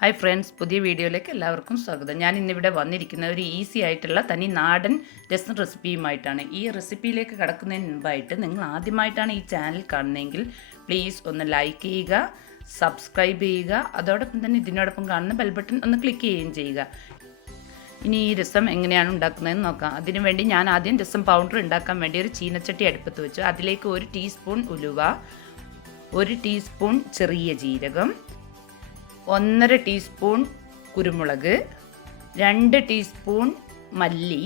Hi friends, പുതിയ വീഡിയോയിലേക്ക് എല്ലാവർക്കും സ്വാഗതം. ഞാൻ ഇന്നിവിടെ വന്നിരിക്കുന്ന ഒരു ഈസി ആയിട്ടുള്ള തനി നാടൻ രസം റെസിപ്പിയുമായിട്ടാണ്. ഈ റെസിപ്പിയിലേക്ക് കടക്കുന്നതിന് മുമ്പായിട്ട് നിങ്ങൾ ആദ്യമായിട്ടാണ് ഈ ചാനൽ കാണുന്നതെങ്കിൽ പ്ലീസ് ഒന്ന് ലൈക്ക് ചെയ്യുക, സബ്സ്ക്രൈബ് ചെയ്യുക, അതോടൊപ്പം തന്നെ ഇതിനോടൊപ്പം കാണുന്ന ബെൽ ബട്ടൺ ഒന്ന് ക്ലിക്ക് ചെയ്യുകയും ചെയ്യുക. ഇനി ഈ രസം എങ്ങനെയാണ് ഉണ്ടാക്കുന്നതെന്ന് നോക്കാം. അതിനുവേണ്ടി ഞാൻ ആദ്യം രസം പൗഡർ ഉണ്ടാക്കാൻ വേണ്ടി ഒരു ചീനച്ചട്ടി അടുപ്പത്ത് വെച്ചു. അതിലേക്ക് 1 ടീസ്പൂൺ ഉലുവ, 1 ടീസ്പൂൺ ചെറിയ ജീരകം, 1.5 ടീസ്പൂൺ കുരുമുളക്, 2 ടീസ്പൂൺ മല്ലി,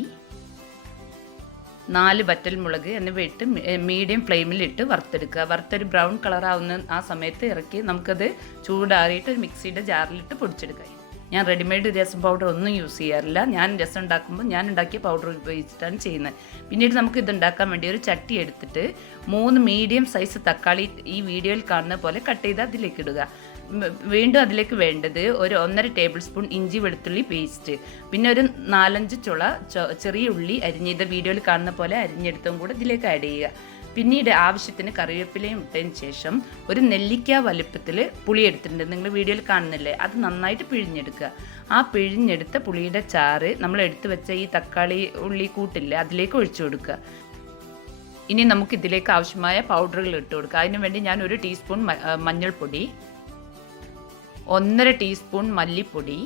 4 വറ്റൽമുളക് എന്നിവ ഇട്ട് മീഡിയം ഫ്ലെയിമിലിട്ട് വറുത്തെടുക്കുക. വറുത്തൊരു ബ്രൗൺ കളറാവുന്ന ആ സമയത്ത് ഇറക്കി നമുക്കത് ചൂടാറിയിട്ട് ഒരു മിക്സിയുടെ ജാറിലിട്ട് പൊടിച്ചെടുക്കാം. ഞാൻ റെഡിമെയ്ഡ് രസം പൗഡർ ഒന്നും യൂസ് ചെയ്യാറില്ല. ഞാൻ രസം ഉണ്ടാക്കുമ്പോൾ ഞാൻ ഉണ്ടാക്കിയ പൗഡർ ഉപയോഗിച്ചിട്ടാണ് ചെയ്യുന്നത്. പിന്നീട് നമുക്ക് ഇത് ഉണ്ടാക്കാൻ വേണ്ടി ഒരു ചട്ടി എടുത്തിട്ട് 3 മീഡിയം സൈസ് തക്കാളി ഈ വീഡിയോയിൽ കാണുന്ന പോലെ കട്ട് ചെയ്ത് അതിലേക്ക് ഇടുക. വീണ്ടും അതിലേക്ക് വേണ്ടത് ഒരു 1.5 ടേബിൾ സ്പൂൺ ഇഞ്ചി വെളുത്തുള്ളി പേസ്റ്റ്, പിന്നെ ഒരു 4-5 ചുള ചെറിയ ഉള്ളി അരിഞ്ഞത് വീഡിയോയിൽ കാണുന്ന പോലെ അരിഞ്ഞെടുത്തും കൂടെ ഇതിലേക്ക് ആഡ് ചെയ്യുക. പിന്നീട് ആവശ്യത്തിന് കറിവേപ്പിലയും ഇട്ടതിന് ശേഷം ഒരു നെല്ലിക്ക വലുപ്പത്തിൽ പുളി എടുത്തിട്ടുണ്ട്, നിങ്ങൾ വീഡിയോയിൽ കാണുന്നില്ലേ, അത് നന്നായിട്ട് പിഴിഞ്ഞെടുക്കുക. ആ പിഴിഞ്ഞെടുത്ത പുളിയുടെ ചാറ് നമ്മൾ എടുത്തു വെച്ച ഈ തക്കാളി ഉള്ളി കൂട്ടില്ലേ അതിലേക്ക് ഒഴിച്ചു കൊടുക്കുക. ഇനി നമുക്കിതിലേക്ക് ആവശ്യമായ പൗഡറുകൾ ഇട്ട് കൊടുക്കുക. അതിനു വേണ്ടി ഞാൻ 1 ടീസ്പൂൺ മഞ്ഞൾപ്പൊടി, 1.5 ടീസ്പൂൺ മല്ലിപ്പൊടി,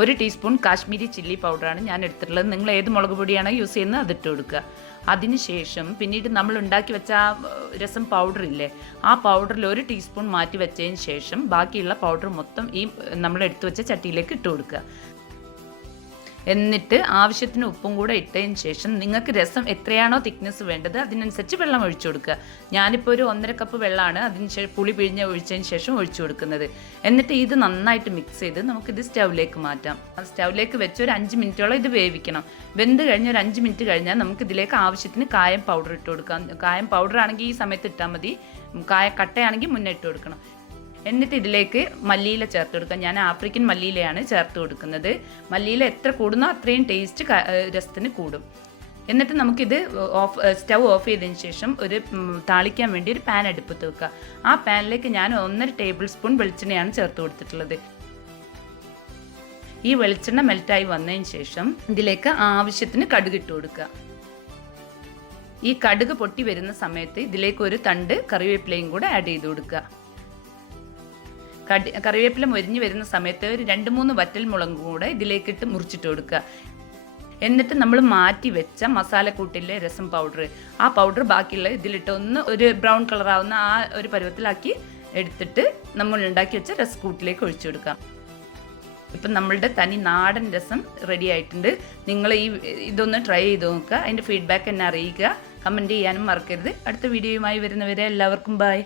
1 ടീസ്പൂൺ കാശ്മീരി ചില്ലി പൗഡറാണ് ഞാൻ എടുത്തിട്ടുള്ളത്. നിങ്ങൾ ഏത് മുളക് പൊടിയാണോ യൂസ് ചെയ്യുന്നത് അതിട്ട് കൊടുക്കുക. അതിനുശേഷം പിന്നീട് നമ്മൾ ഉണ്ടാക്കി വെച്ച ആ രസം പൗഡർ ഇല്ലേ, ആ പൗഡറിൽ 1 ടീസ്പൂൺ മാറ്റി വെച്ചതിന് ശേഷം ബാക്കിയുള്ള പൗഡർ മൊത്തം ഈ നമ്മൾ എടുത്തു വെച്ച ചട്ടിയിലേക്ക് ഇട്ട് കൊടുക്കുക. എന്നിട്ട് ആവശ്യത്തിന് ഉപ്പും കൂടെ ഇട്ടതിന് ശേഷം നിങ്ങൾക്ക് രസം എത്രയാണോ തിക്നെസ് വേണ്ടത് അതിനനുസരിച്ച് വെള്ളം ഒഴിച്ചു കൊടുക്കുക. ഞാനിപ്പോൾ ഒരു 1.5 കപ്പ് വെള്ളമാണ് അതിന് പുളി പിഴിഞ്ഞ് ഒഴിച്ചതിന് ശേഷം ഒഴിച്ചു കൊടുക്കുന്നത്. എന്നിട്ട് ഇത് നന്നായിട്ട് മിക്സ് ചെയ്ത് നമുക്കിത് സ്റ്റൗവിലേക്ക് മാറ്റാം. സ്റ്റൗവിലേക്ക് വെച്ച് ഒരു 5 മിനിറ്റോളം ഇത് വേവിക്കണം. വെന്ത് കഴിഞ്ഞ് ഒരു 5 മിനിറ്റ് കഴിഞ്ഞാൽ നമുക്കിതിലേക്ക് ആവശ്യത്തിന് കായം പൗഡർ ഇട്ട് കൊടുക്കാം. കായം പൗഡർ ആണെങ്കിൽ ഈ സമയത്ത് ഇട്ടാൽ മതി, കായ കട്ടയാണെങ്കിൽ മുന്നേ ഇട്ട് കൊടുക്കണം. എന്നിട്ട് ഇതിലേക്ക് മല്ലിയില ചേർത്ത് കൊടുക്കുക. ഞാൻ ആഫ്രിക്കൻ മല്ലിയിലയാണ് ചേർത്ത് കൊടുക്കുന്നത്. മല്ലിയില എത്ര കൂടുന്നോ അത്രയും ടേസ്റ്റ് രസത്തിന് കൂടും. എന്നിട്ട് നമുക്കിത് സ്റ്റൗ ഓഫ് ചെയ്തതിന് ശേഷം ഒരു താളിക്കാൻ വേണ്ടി ഒരു പാൻ അടുപ്പത്ത് വെക്കുക. ആ പാനിലേക്ക് ഞാൻ 1.5 ടേബിൾ സ്പൂൺ വെളിച്ചെണ്ണയാണ് ചേർത്ത് കൊടുത്തിട്ടുള്ളത്. ഈ വെളിച്ചെണ്ണ മെൽറ്റായി വന്നതിന് ശേഷം ഇതിലേക്ക് ആവശ്യത്തിന് കടുക് ഇട്ട് കൊടുക്കുക. ഈ കടുക് പൊട്ടി വരുന്ന സമയത്ത് ഇതിലേക്ക് ഒരു തണ്ട് കറിവേപ്പിലയും കൂടെ ആഡ് ചെയ്ത് കൊടുക്കുക. കറിവേപ്പില മൊരിഞ്ഞ് വരുന്ന സമയത്ത് ഒരു 2-3 വറ്റൽമുളകും കൂടെ ഇതിലേക്കിട്ട് മുറിച്ചിട്ട് കൊടുക്കുക. എന്നിട്ട് നമ്മൾ മാറ്റി വെച്ച മസാലക്കൂട്ടിലെ രസം പൗഡർ, ആ പൗഡർ ബാക്കിയുള്ള ഇതിലിട്ട് ഒരു ബ്രൗൺ കളറാവുന്ന ആ ഒരു പരുവത്തിലാക്കി എടുത്തിട്ട് നമ്മൾ ഉണ്ടാക്കി വെച്ച രസക്കൂട്ടിലേക്ക് ഒഴിച്ചു കൊടുക്കാം. ഇപ്പം നമ്മളുടെ തനി നാടൻ രസം റെഡി ആയിട്ടുണ്ട്. നിങ്ങൾ ഇതൊന്ന് ട്രൈ ചെയ്ത് നോക്കുക. അതിൻ്റെ ഫീഡ്ബാക്ക് എന്നെ അറിയിക്കുക. കമൻറ്റ് ചെയ്യാനും മറക്കരുത്. അടുത്ത വീഡിയോയുമായി വരുന്നവരെ എല്ലാവർക്കും ബൈ.